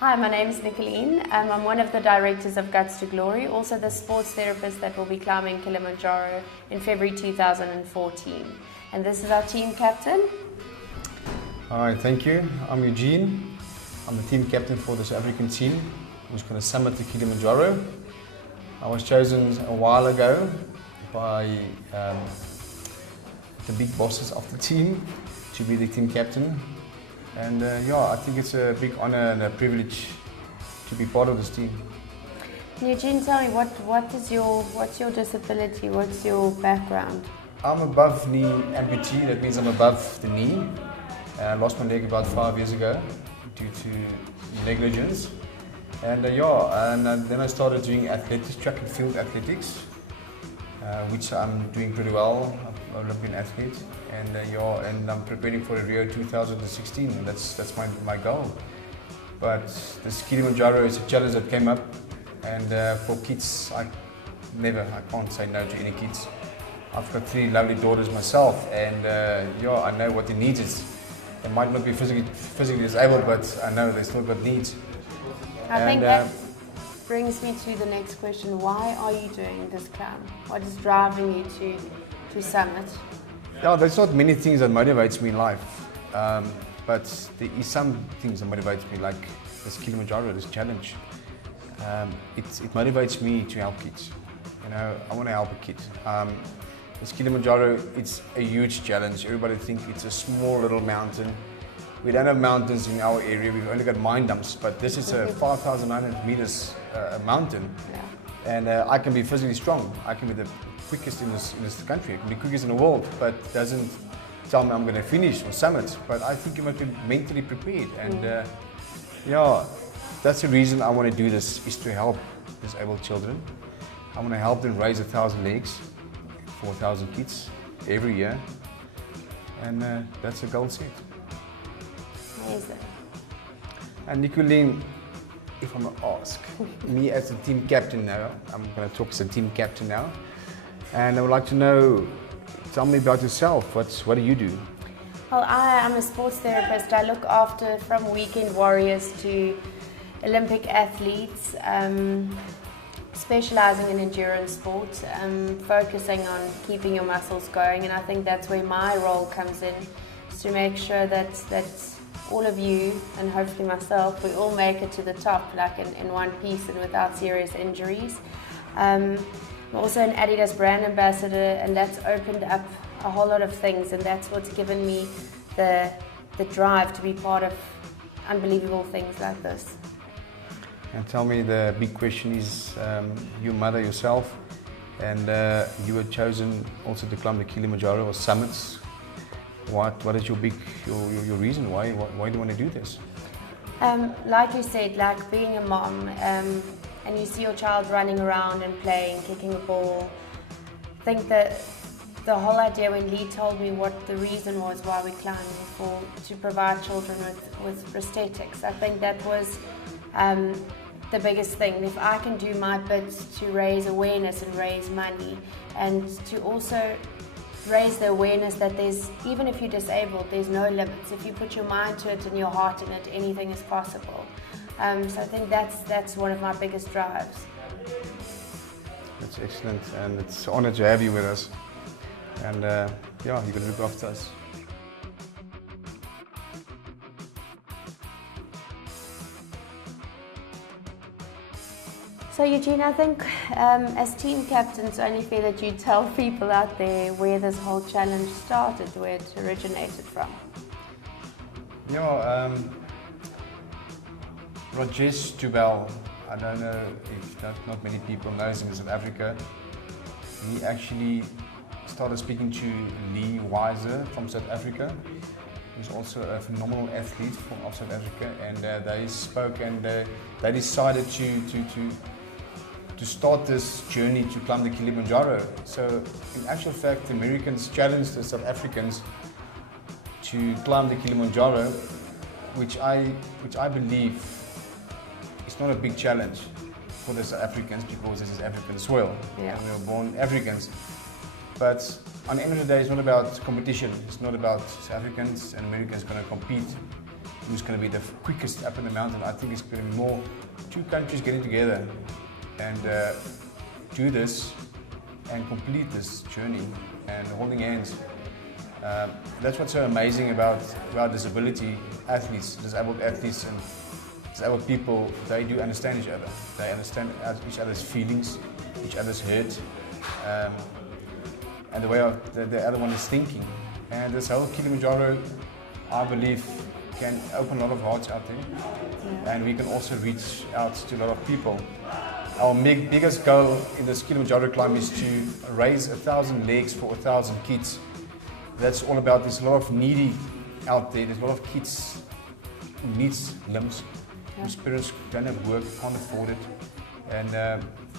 Hi, my name is Nicolene. I'm one of the directors of Guts2Glory, also the sports therapist that will be climbing Kilimanjaro in February 2014. And this is our team captain. Hi, thank you. I'm Eugene. I'm the team captain for the South African team who's going to summit the Kilimanjaro. I was chosen a while ago by the big bosses of the team to be the team captain. And I think it's a big honor and a privilege to be part of this team. Eugene, tell me, what's your disability? What's your background? I'm above knee amputee. That means I'm above the knee. I lost my leg about 5 years ago due to negligence. And then I started doing athletics, track and field athletics, which I'm doing pretty well. I'm an Olympian athlete, and I'm preparing for Rio 2016. And that's my goal. But this Kilimanjaro is a challenge that came up, and for kids, I can't say no to any kids. I've got 3 lovely daughters myself, and I know what the needs is. They might not be physically disabled, but I know they still got needs. I think that brings me to the next question. Why are you doing this climb? What is driving you to summit? Yeah, there's not many things that motivates me in life, but there is some things that motivates me, like this Kilimanjaro, this challenge. It motivates me to help kids. I want to help a kid. This Kilimanjaro, it's a huge challenge. Everybody thinks it's a small little mountain. We don't have mountains in our area. We've only got mine dumps, but this is a 5,900 meters mountain. Yeah. And I can be physically strong. I can be the quickest in this country. I can be the quickest in the world, but doesn't tell me I'm going to finish or summit. But I think you must be mentally prepared. And that's the reason I want to do this, is to help disabled children. I want to help them raise 1,000 legs, 4,000 kids every year. And that's the goal set. Amazing. And Nicolene, if I may ask, me as a team captain now, I'm going to talk as a team captain now, and I would like to know, tell me about yourself. What do you do? Well, I'm a sports therapist. I look after from weekend warriors to Olympic athletes, specializing in endurance sport, focusing on keeping your muscles going, and I think that's where my role comes in, is to make sure that all of you, and hopefully myself, we all make it to the top, like in one piece and without serious injuries. I'm also an Adidas brand ambassador, and that's opened up a whole lot of things, and that's what's given me the drive to be part of unbelievable things like this. And tell me, the big question is, your mother yourself, and you were chosen also to climb the Kilimanjaro or summits. What is your reason? Why do you want to do this? Like you said, like being a mom, and you see your child running around and playing, kicking a ball. I think that the whole idea when Lee told me what the reason was why we climbed, to provide children with prosthetics, I think that was the biggest thing. If I can do my bit to raise awareness and raise money, and to also raise the awareness that even if you're disabled, there's no limits. If you put your mind to it and your heart in it, anything is possible. So I think that's one of my biggest drives. That's excellent, and it's an honor to have you with us. And you're going to look after us. So Eugene, I think as team captains, only fair that you tell people out there where this whole challenge started, where it originated from. Rajesh Jubal, I don't know if not many people know him in South Africa. He actually started speaking to Lee Weiser from South Africa, who's also a phenomenal athlete of South Africa, and they spoke, and they decided to start this journey to climb the Kilimanjaro. So in actual fact, the Americans challenged the South Africans to climb the Kilimanjaro, which I believe is not a big challenge for the South Africans, because this is African soil. Yeah. And we were born Africans. But on the end of the day, it's not about competition. It's not about South Africans and Americans going to compete. who's going to be the quickest up in the mountain. I think it's going to be more two countries getting together and do this and complete this journey and holding hands. That's what's so amazing about disability athletes, disabled athletes and disabled people. They do understand each other. They understand each other's feelings, each other's hurt, and the way the other one is thinking. And this whole Kilimanjaro, I believe, can open a lot of hearts out there, and we can also reach out to a lot of people. Our biggest goal in this Kilimanjaro climb is to raise 1,000 legs for 1,000 kids. That's all about. There's a lot of needy out there. There's a lot of kids who need limbs, whose parents don't have work, can't afford it. And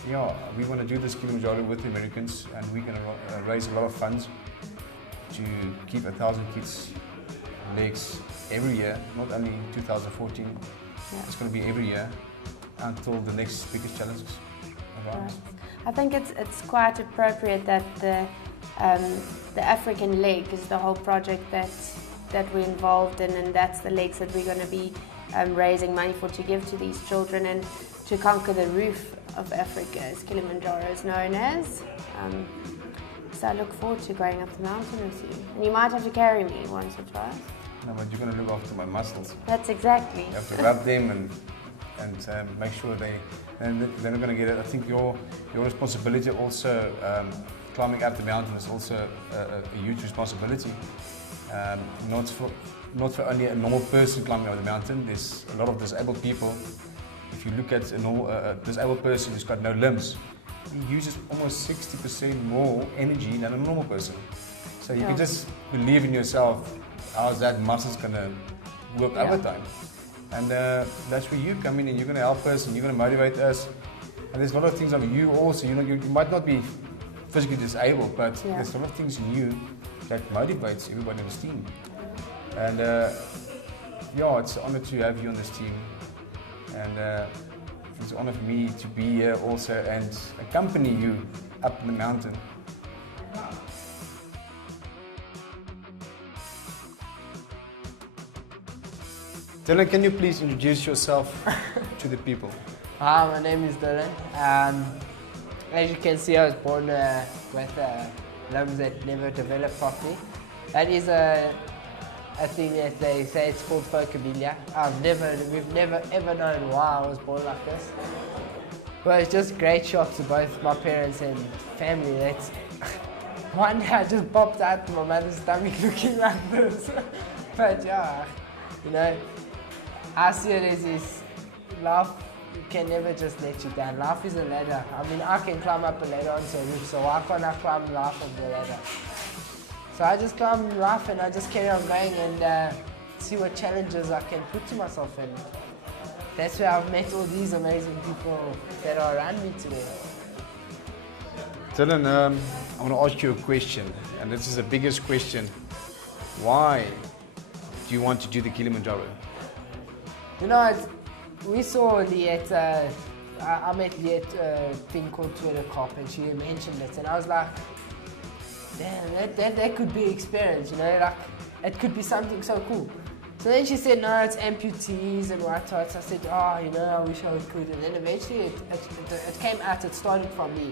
yeah, we want to do this Kilimanjaro with the Americans, and we're going to raise a lot of funds to keep 1,000 kids' legs every year, not only 2014. It's going to be every year until the next biggest challenges arise. I think it's quite appropriate that the African leg is the whole project that we're involved in, and that's the legs that we're going to be raising money for to give to these children and to conquer the roof of Africa, as Kilimanjaro is known as. So I look forward to going up the mountain with you. And you might have to carry me once or twice. No, but you're going to look after my muscles. That's exactly. You have to rub them and make sure they're not going to get it. I think your responsibility also, climbing up the mountain is also a huge responsibility. Not for only a normal person climbing up the mountain. There's a lot of disabled people. If you look at a disabled person who's got no limbs, he uses almost 60% more energy than a normal person. So you can just believe in yourself. How's that muscle's going to work overtime? And that's where you come in, and you're going to help us, and you're going to motivate us. And there's a lot of things of you also. You know, you might not be physically disabled, but there's a lot of things in you that motivates everybody on this team. And yeah, it's an honor to have you on this team. And it's an honor for me to be here also and accompany you up the mountain. Dylan, can you please introduce yourself to the people? Hi, my name is Dylan. As you can see, I was born with limbs that never developed properly. That is a thing that they say it's called phobia. We've never ever known why I was born like this. But it's just great shock to both my parents and family. That's one day I just popped out to my mother's stomach looking like this. But yeah, you know, I see it as this life can never just let you down. Life is a ladder. I mean, I can climb up a ladder onto a roof, so why can't I climb life up the ladder? So I just climb life and I just carry on going and see what challenges I can put to myself, and that's where I've met all these amazing people that are around me today. Dylan, I want to ask you a question, and this is the biggest question. Why do you want to do the Kilimanjaro? You know, we saw Liette, I met Liette a thing called Twitter Cop, and she mentioned it, and I was like, damn, that could be experience, you know, like, it could be something so cool. So then she said, no, it's amputees and whatnot. I said, oh, you know, I wish I could. And then eventually it came out, it started from me,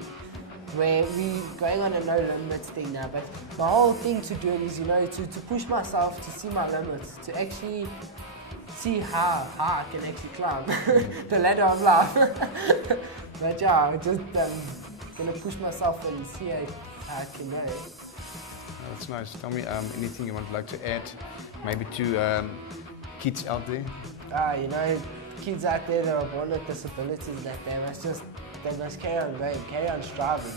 where we going on a no limits thing now. But the whole thing to do it is, you know, to push myself, to see my limits, to actually see how I can actually climb the ladder of life. But yeah, I'm just gonna push myself and see how I can go. That's nice. Tell me anything you would like to add, maybe to kids out there? You know, kids out there that are born with disabilities, that they must carry on going, carry on striving.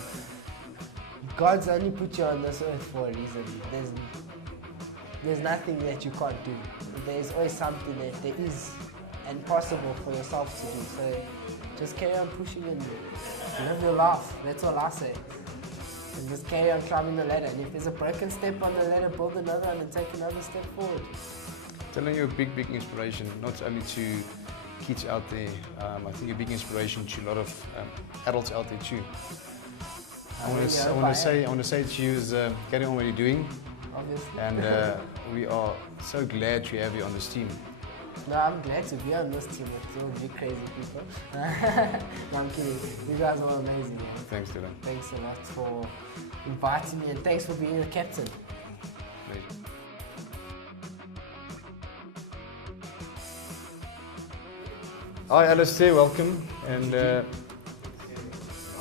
God's only put you on this earth for a reason. There's nothing that you can't do. There's always something that there is impossible for yourself to do. So just carry on pushing and live your life. That's all I say. And just carry on climbing the ladder. And if there's a broken step on the ladder, build another one and take another step forward. Telling you a big inspiration, not only to kids out there. I think a big inspiration to a lot of adults out there too. I want to say to you is carry on what you're doing. Obviously. And we are so glad to have you on this team. No, I'm glad to be on this team with all you crazy people. No, I'm kidding. You guys are amazing, man. Thanks, Dylan. Thanks a lot for inviting me and thanks for being the captain. Pleasure. Hi, Alistair, welcome. And I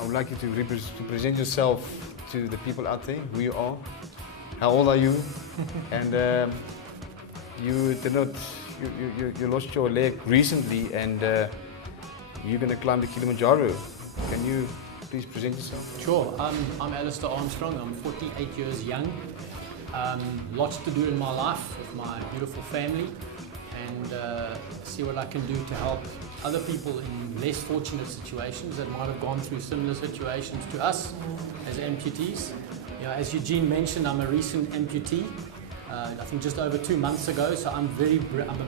would like you to present yourself to the people out there, who you are, how old are you, and you did not, you lost your leg recently, and you're going to climb the Kilimanjaro. Can you please present yourself? Sure. I'm Alistair Armstrong. I'm 48 years young. Lots to do in my life with my beautiful family, and see what I can do to help other people in less fortunate situations that might have gone through similar situations to us as amputees. You know, as Eugene mentioned, I'm a recent amputee. I think just over 2 months ago, so I'm a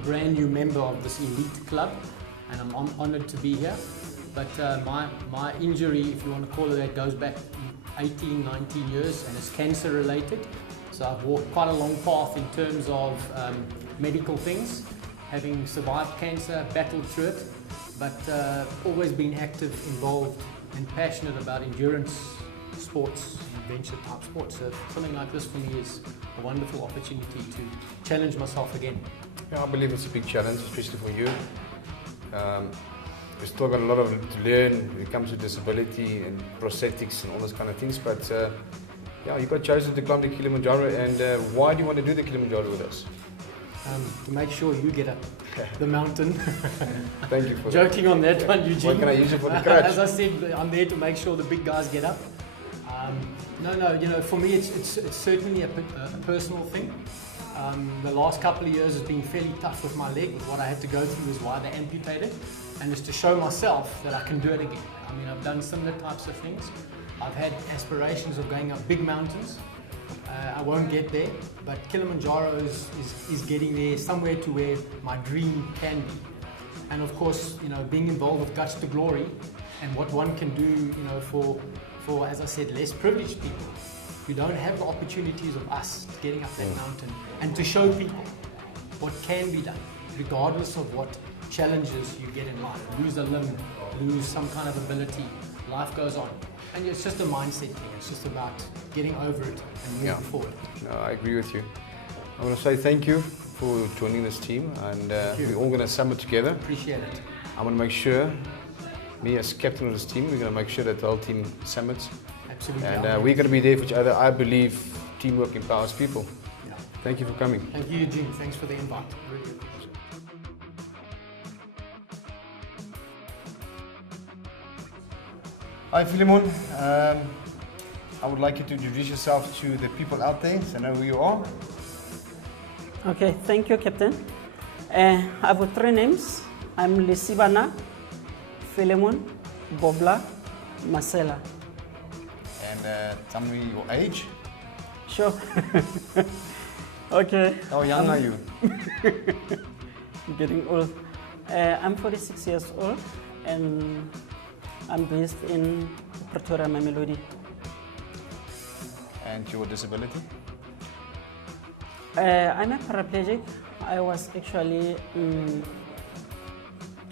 brand new member of this elite club, and I'm honoured to be here. But my injury, if you want to call it that, goes back 18, 19 years, and it's cancer related. So I've walked quite a long path in terms of medical things, having survived cancer, battled through it, but always been active, involved, and passionate about endurance sports, adventure type sports. So something like this for me is a wonderful opportunity to challenge myself again. Yeah, I believe it's a big challenge, especially for you. We've still got a lot to learn when it comes to disability and prosthetics and all those kind of things, but yeah, you got chosen to climb the Kilimanjaro, and why do you want to do the Kilimanjaro with us? To make sure you get up the mountain. Thank you for Joking on that one, Eugene. What can I use it for the crutch? As I said, I'm there to make sure the big guys get up. No, you know, for me it's certainly a personal thing. The last couple of years has been fairly tough with my leg, with what I had to go through is why they amputated, and it's to show myself that I can do it again. I mean, I've done similar types of things. I've had aspirations of going up big mountains. I won't get there, but Kilimanjaro is getting there, somewhere to where my dream can be. And of course, you know, being involved with Guts2Glory and what one can do, you know, for, as I said, less privileged people who don't have the opportunities of us getting up that mountain, and to show people what can be done, regardless of what challenges you get in life. Lose a limb, lose some kind of ability, life goes on. And it's just a mindset thing. It's just about getting over it and moving forward. No, I agree with you. I want to say thank you for joining this team, and we're all going to summit together. Appreciate it. I'm going to make sure, me as captain of this team, we're going to make sure that the whole team summits. Absolutely. And we're going to be there for each other. I believe teamwork empowers people. Yeah. Thank you for coming. Thank you, Eugene. Thanks for the invite. Really good. Hi Philemon, I would like you to introduce yourself to the people out there, so know who you are. Okay, thank you, Captain. I've got 3 names. I'm Lisibana, Philemon, Bobla, Marcela. And tell me your age. Sure. Okay. How young are you? I'm getting old. I'm 46 years old, and I'm based in Pretoria, Mamelodi. And your disability? I'm a paraplegic. I was actually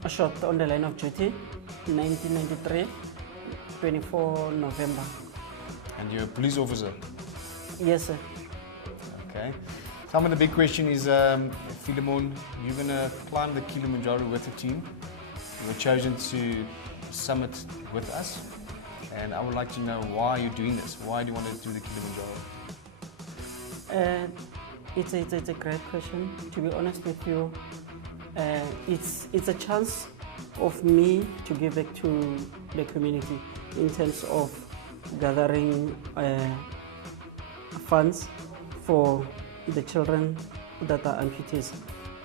shot on the line of duty in 1993, 24 November. And you're a police officer? Yes, sir. Okay. Some of the big question is, Philemon, you're going to climb the Kilimanjaro with the team. You were chosen to summit with us, and I would like to know why you're doing this. Why do you want to do the Kilimanjaro? It's a great question. To be honest with you, it's a chance of me to give back to the community in terms of gathering funds for the children that are amputees.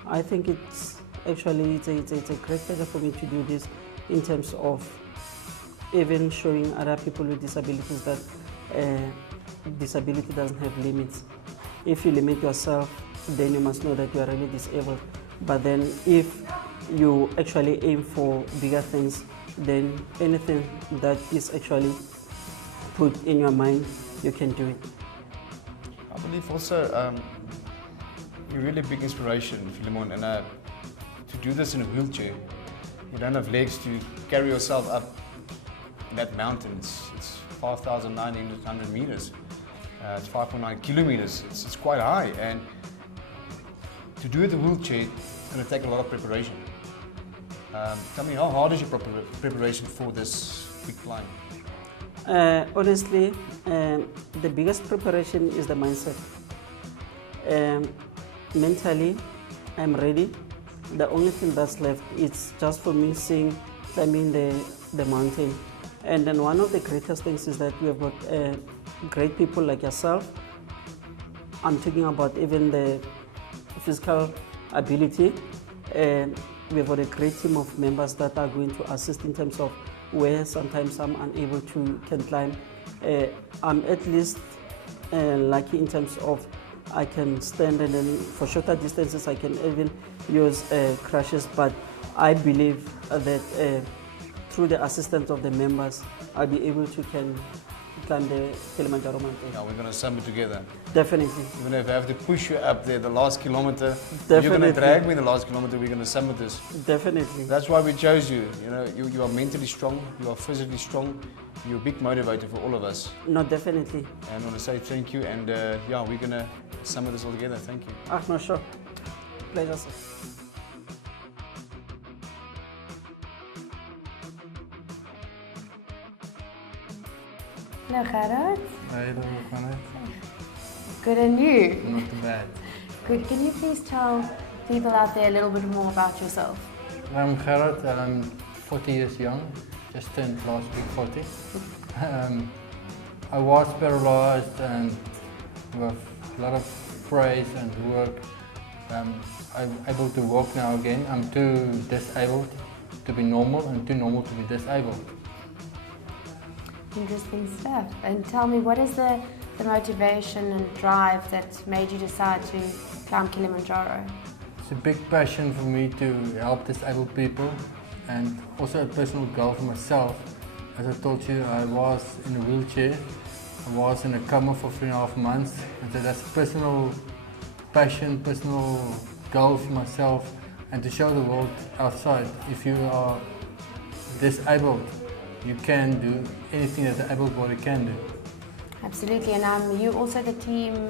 I think it's actually it's a great pleasure for me to do this, in terms of even showing other people with disabilities that disability doesn't have limits. If you limit yourself, then you must know that you are really disabled. But then if you actually aim for bigger things, then anything that is actually put in your mind, you can do it. I believe also you're really a big inspiration, Philemon, and to do this in a wheelchair, you don't have legs to carry yourself up that mountain. It's 5,900 meters. It's 5.9 kilometers. It's quite high, and to do it in a wheelchair, it's going to take a lot of preparation. Tell me, how hard is your preparation for this big climb? Honestly, the biggest preparation is the mindset. Mentally, I'm ready. The only thing that's left is just for me climbing the mountain. And then one of the greatest things is that we have got great people like yourself. I'm talking about even the physical ability. We have got a great team of members that are going to assist in terms of where sometimes I'm unable to climb. I'm at least lucky in terms of I can stand, and then for shorter distances I can even use crutches, but I believe that through the assistance of the members I'll be able to climb the Kilimanjaro mountain. Yeah, we're going to summit together. Definitely. Even if I have to push you up there the last kilometer, Definitely. you're going to drag me the last kilometer, we're going to summit this. Definitely. That's why we chose you. You know, you are mentally strong, you are physically strong, you're a big motivator for all of us. No, definitely. And I want to say thank you, and yeah, we're going to summit this all together. Thank you. No, sure. Pleasure, sir. Hello, Gerard. Hello, Janet. Good, and you? Not too bad. Good. Can you please tell people out there a little bit more about yourself? I'm Gerard and I'm 40 years young, just turned last week 40. I was paralyzed, and with a lot of praise and work, I'm able to walk now again. I'm too disabled to be normal and too normal to be disabled. Interesting stuff. And tell me, what is the motivation and drive that made you decide to climb Kilimanjaro? It's a big passion for me to help disabled people, and also a personal goal for myself. As I told you, I was in a wheelchair. I was in a coma for 3.5 months, and so that's a personal passion, personal goal for myself, and to show the world outside, if you are disabled, you can do anything that the able body can do. Absolutely, and you're also the team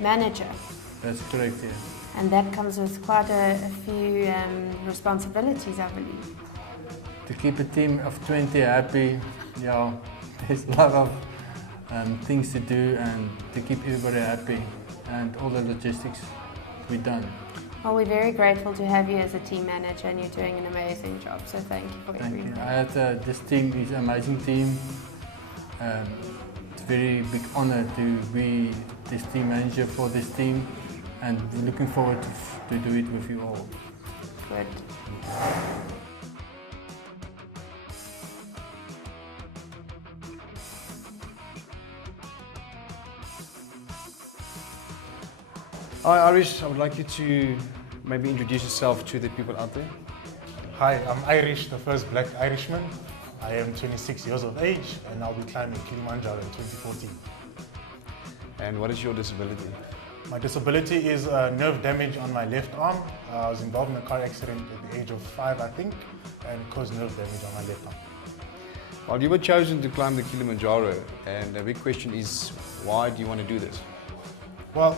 manager. That's correct, yeah. And that comes with quite a few responsibilities, I believe. To keep a team of 20 happy, yeah, there's a lot of things to do, and to keep everybody happy, and all the logistics to be done. Well, we're very grateful to have you as a team manager, and you're doing an amazing job, so thank you for everything. Thank you. I had this team is an amazing team. It's a very big honor to be this team manager for this team, and looking forward to do it with you all. Good. Hi Irish, I would like you to maybe introduce yourself to the people out there. Hi, I'm Irish, the first black Irishman. I am 26 years of age, and I'll be climbing Kilimanjaro in 2014. And what is your disability? My disability is nerve damage on my left arm. I was involved in a car accident at the age of 5, I think, and caused nerve damage on my left arm. Well, you were chosen to climb the Kilimanjaro, and the big question is, why do you want to do this? Well,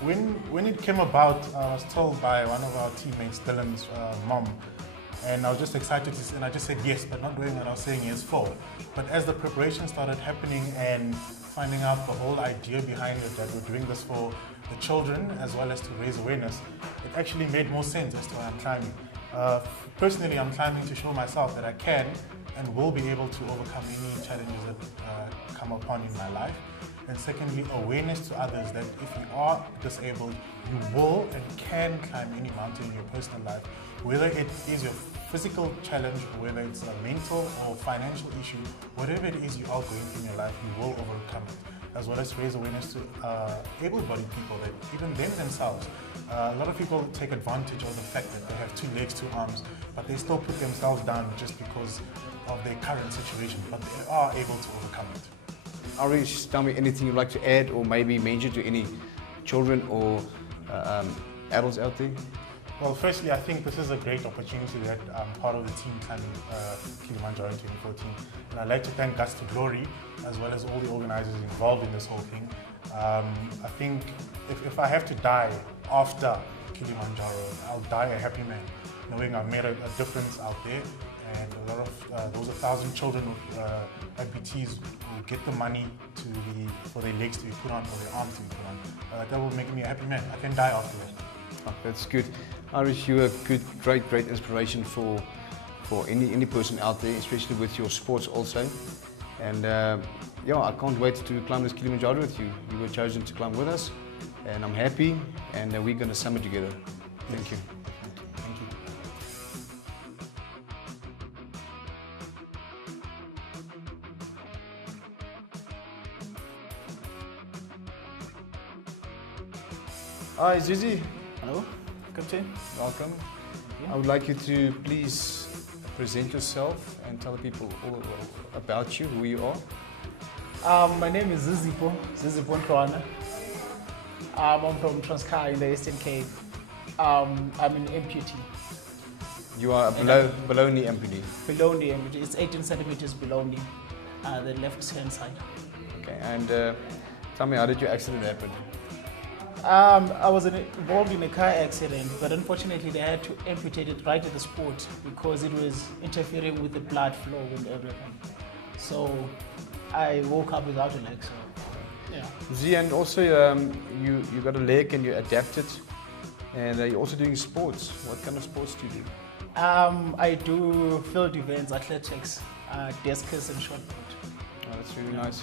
when it came about, I was told by one of our teammates, Dylan's mom, and I was just excited, and I just said yes, but not knowing what I was saying yes for. But as the preparation started happening and finding out the whole idea behind it, that we're doing this for the children as well as to raise awareness, it actually made more sense as to why I'm climbing. Personally, I'm climbing to show myself that I can and will be able to overcome any challenges that come upon in my life. And secondly, awareness to others that if you are disabled, you will and can climb any mountain in your personal life, whether it is your physical challenge, or whether it's a mental or financial issue, whatever it is you are going through in your life, you will overcome it. As well as raise awareness to able-bodied people, that even them themselves, a lot of people take advantage of the fact that they have 2 legs, 2 arms, but they still put themselves down just because of their current situation, but they are able to overcome it. Irish, tell me anything you'd like to add, or maybe mention to any children or adults out there? Well, firstly, I think this is a great opportunity that I'm part of the team climbing Kilimanjaro in 2014. And I'd like to thank Guts2Glory, as well as all the organizers involved in this whole thing. I think if I have to die after Kilimanjaro, I'll die a happy man, knowing I've made a difference out there. And a lot of those 1,000 children with amputees will get the money for their legs to be put on or their arms to be put on. That will make me a happy man. I can die after that. Oh, that's good. Irish, you're a great inspiration for any person out there, especially with your sports also. And yeah, I can't wait to climb this Kilimanjaro with you. You were chosen to climb with us, and I'm happy, and we're going to summit together. Thank you. Thank you. Hi, Zizi. Hello, Captain. Welcome. Yeah. I would like you to please present yourself and tell the people all about you, who you are. My name is Zizipo Nkwana. I'm from Transkei in the Eastern Cape. I'm an amputee. You are below knee amputee. Below knee amputee. It's 18 centimeters below knee, the left-hand side. Okay, and tell me, how did your accident happen? I was involved in a car accident, but unfortunately they had to amputate it right at the spot because it was interfering with the blood flow and everything. So I woke up without a leg. So yeah. Z, and also you got a leg and you adapted, and you're also doing sports. What kind of sports do you do? I do field events, athletics, discus and shot put. Oh, that's really nice.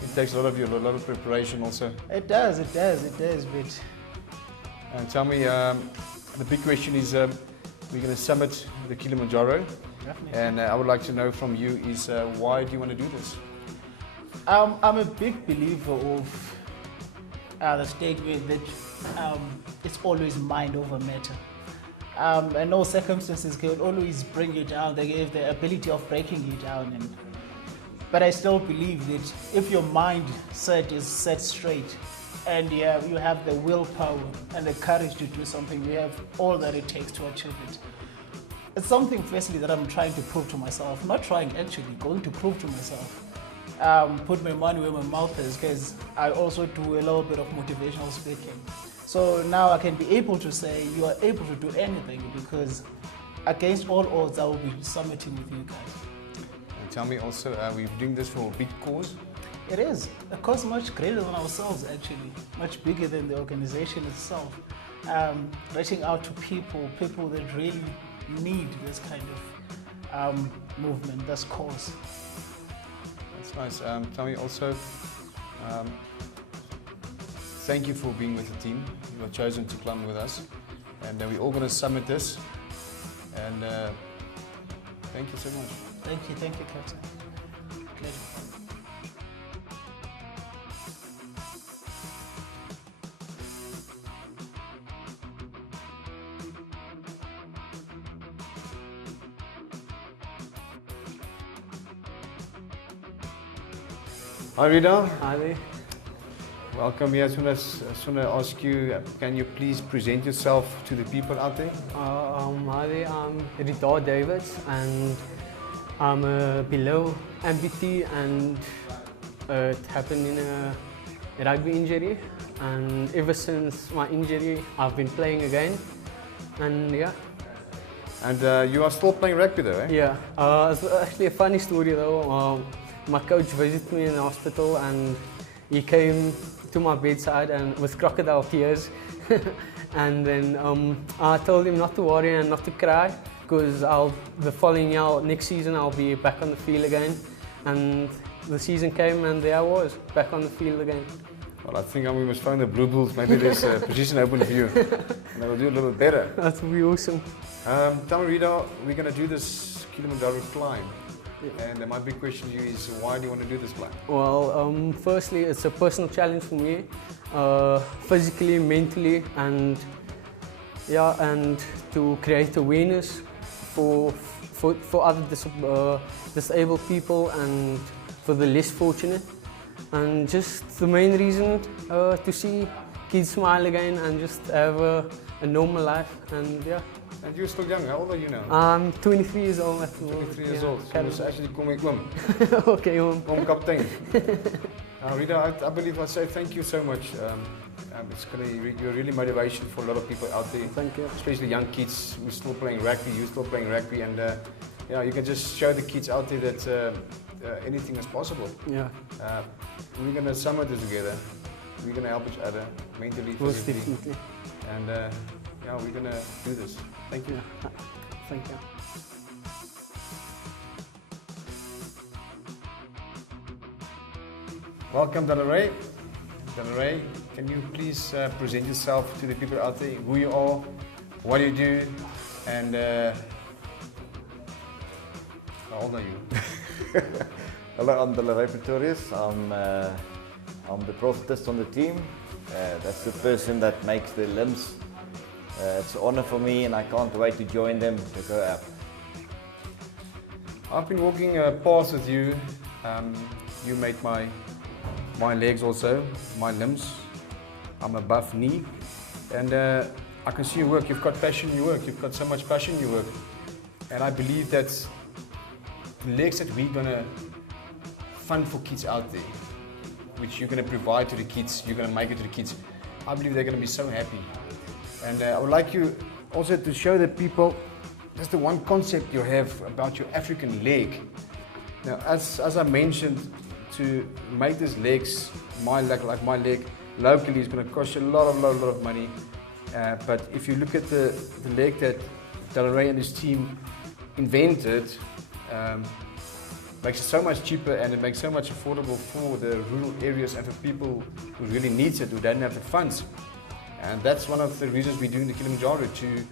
It takes a lot of preparation also. It does, but... And tell me, the big question is, we're going to summit the Kilimanjaro. Definitely. And I would like to know from you is, why do you want to do this? I'm a big believer of the statement that it's always mind over matter. And no circumstances can always bring you down. They have the ability of breaking you down. But I still believe that if your mindset is set straight and you have the willpower and the courage to do something, you have all that it takes to achieve it. It's something, firstly, that I'm trying to prove to myself. Not trying, actually, going to prove to myself. Put my money where my mouth is, because I also do a little bit of motivational speaking. So now I can be able to say you are able to do anything, because against all odds I will be summiting with you guys. Tell me also, we're doing this for a big cause? It is. A cause much greater than ourselves, actually. Much bigger than the organization itself. Reaching out to people that really need this kind of movement, this cause. That's nice. Tell me also, thank you for being with the team. You were chosen to climb with us. And we're all going to summit this. And thank you so much. Thank you, Captain. Pleasure. Hi Rita. Hi there. Welcome here. I just want to ask you, can you please present yourself to the people out there? Hi there, I'm Rita Davids, and I'm a below amputee, and it happened in a rugby injury, and ever since my injury I've been playing again, and yeah. And you are still playing rugby though, eh? Yeah, it's actually a funny story though. My coach visited me in the hospital and he came to my bedside and with crocodile tears and then I told him not to worry and not to cry, because the following year, next season, I'll be back on the field again. And the season came and there I was, back on the field again. Well, I think we must find the Blue Bulls. Maybe there's a position open for you. And they'll do a little bit better. That would be awesome. Tell me, Rita, we're going to do this Kilimanjaro climb. Yeah. And my big question to you is, why do you want to do this climb? Well, firstly, it's a personal challenge for me, physically, mentally, and to create awareness for other disabled people and for the less fortunate. And just the main reason to see kids smile again and just have a normal life. And yeah. And you're still young. How old are you now? I'm 23 years old at the moment. 23 years old. So currently. it's actually call me Oom. Okay, Oom. Oom Kaptein. Rita, I believe I say thank you so much. You're really motivation for a lot of people out there. Thank you. Especially young kids who are still playing rugby. You're still playing rugby, and you can just show the kids out there that anything is possible. Yeah. We're gonna summer this together. We're gonna help each other mentally, Most physically, definitely. and we're gonna do this. Thank you. Yeah. Thank you. Welcome, Dalaray. Dalaray, can you please present yourself to the people out there, who you are, what you do, and how old are you? Hello, I'm Dalaray Pretorius. I'm the prosthetist on the team. That's the person that makes the limbs. It's an honor for me, and I can't wait to join them to go up. I've been walking paths with you. You made my legs also, my limbs. I'm a buff knee, and I can see your work. You've got passion in your work. You've got so much passion in your work, and I believe that the legs that we're gonna fund for kids out there, which you're gonna provide to the kids, you're gonna make it to the kids. I believe they're gonna be so happy, and I would like you also to show the people just the one concept you have about your African leg. Now, as I mentioned, to make this legs, like my leg, locally is going to cost you a lot of money. But if you look at the leg that Dalaray and his team invented, makes it so much cheaper, and it makes so much affordable for the rural areas and for people who really need it, who don't have the funds. And that's one of the reasons we're doing the Kilimanjaro, to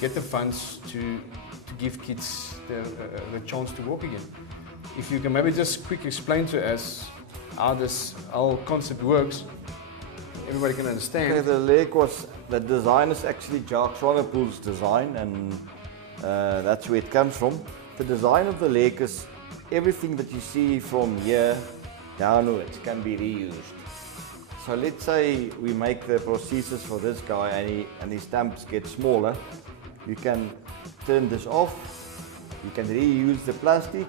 get the funds to give kids the chance to walk again. If you can maybe just quickly explain to us how this whole concept works, everybody can understand. Okay, the design is actually Jacques Swanepoel's design, and that's where it comes from. The design of the leg is everything that you see from here downwards can be reused. So let's say we make the prosthesis for this guy, and his stumps get smaller. You can turn this off, you can reuse the plastic,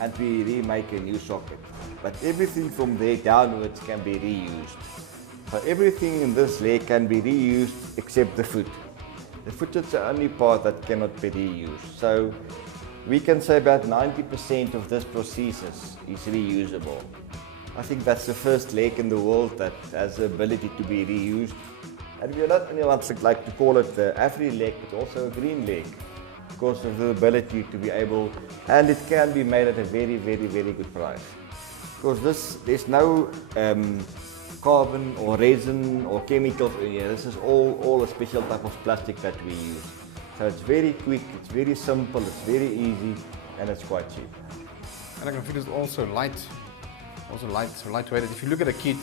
and we remake a new socket. But everything from there downwards can be reused. So everything in this leg can be reused except the foot. The foot is the only part that cannot be reused. So we can say about 90% of this prosthesis is reusable. I think that's the first leg in the world that has the ability to be reused. And we are not only like to call it the Afri leg, but also a green leg, because of the ability to be able, and it can be made at a very good price. Because there's no carbon or resin or chemicals in here. This is all a special type of plastic that we use. So it's very quick, it's very simple, it's very easy, and it's quite cheap. And I can feel it's also lightweight. If you look at a kid,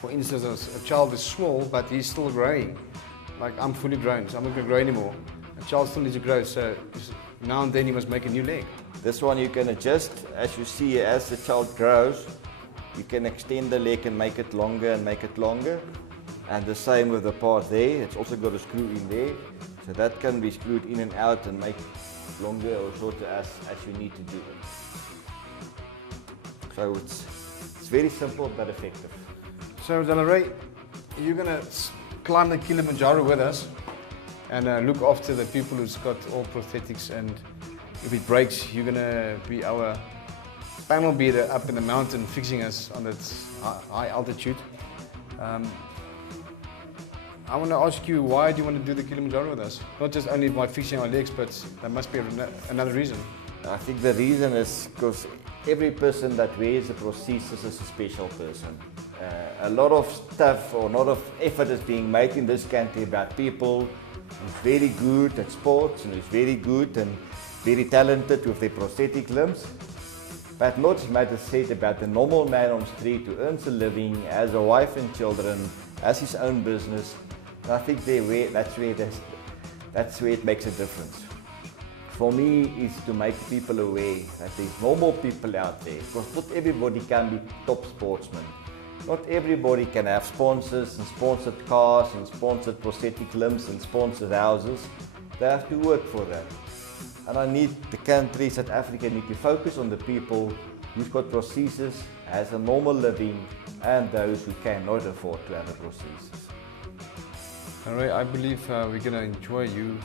for instance, a child is small, but he's still growing. Like, I'm fully grown, so I'm not going to grow anymore. A child still needs to grow, so now and then you must make a new leg. This one you can adjust, as you see, as the child grows, you can extend the leg and make it longer and make it longer. And the same with the part there, it's also got a screw in there, so that can be screwed in and out and make it longer or shorter as you need to do it. So it's very simple but effective. So Dalaray, you're going to climb the Kilimanjaro with us and look after the people who's got all prosthetics, and if it breaks, you're going to be our panel beater up in the mountain fixing us on that high altitude. I want to ask you, why do you want to do the Kilimanjaro with us? Not just only by fixing our legs, but there must be another reason. I think the reason is because every person that wears a prosthesis is a special person. A lot of stuff or a lot of effort is being made in this country about people who's very good at sports and who's very good and very talented with their prosthetic limbs. But not much is said about the normal man on the street who earns a living, has a wife and children, has his own business. And I think that's where it makes a difference. For me, is to make people aware that there's normal people out there, because not everybody can be top sportsmen. Not everybody can have sponsors and sponsored cars and sponsored prosthetic limbs and sponsored houses. They have to work for that. And I need the country, South Africa, need to focus on the people who've got prosthesis, has a normal living, and those who cannot afford to have a prosthesis. Ray, I believe we're going to enjoy you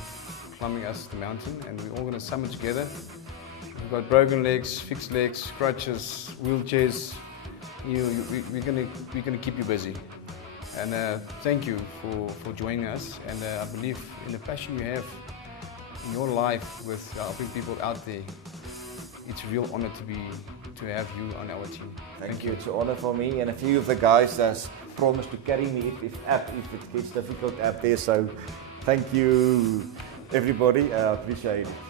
climbing us the mountain, and we're all going to summit together. We've got broken legs, fixed legs, crutches, wheelchairs. We're going to keep you busy. And thank you for joining us. And I believe in the passion you have in your life with helping people out there, it's a real honor to have you on our team. Thank you. It's an honor for me, and a few of the guys has promised to carry me if it gets difficult out there. So thank you, everybody. I appreciate it.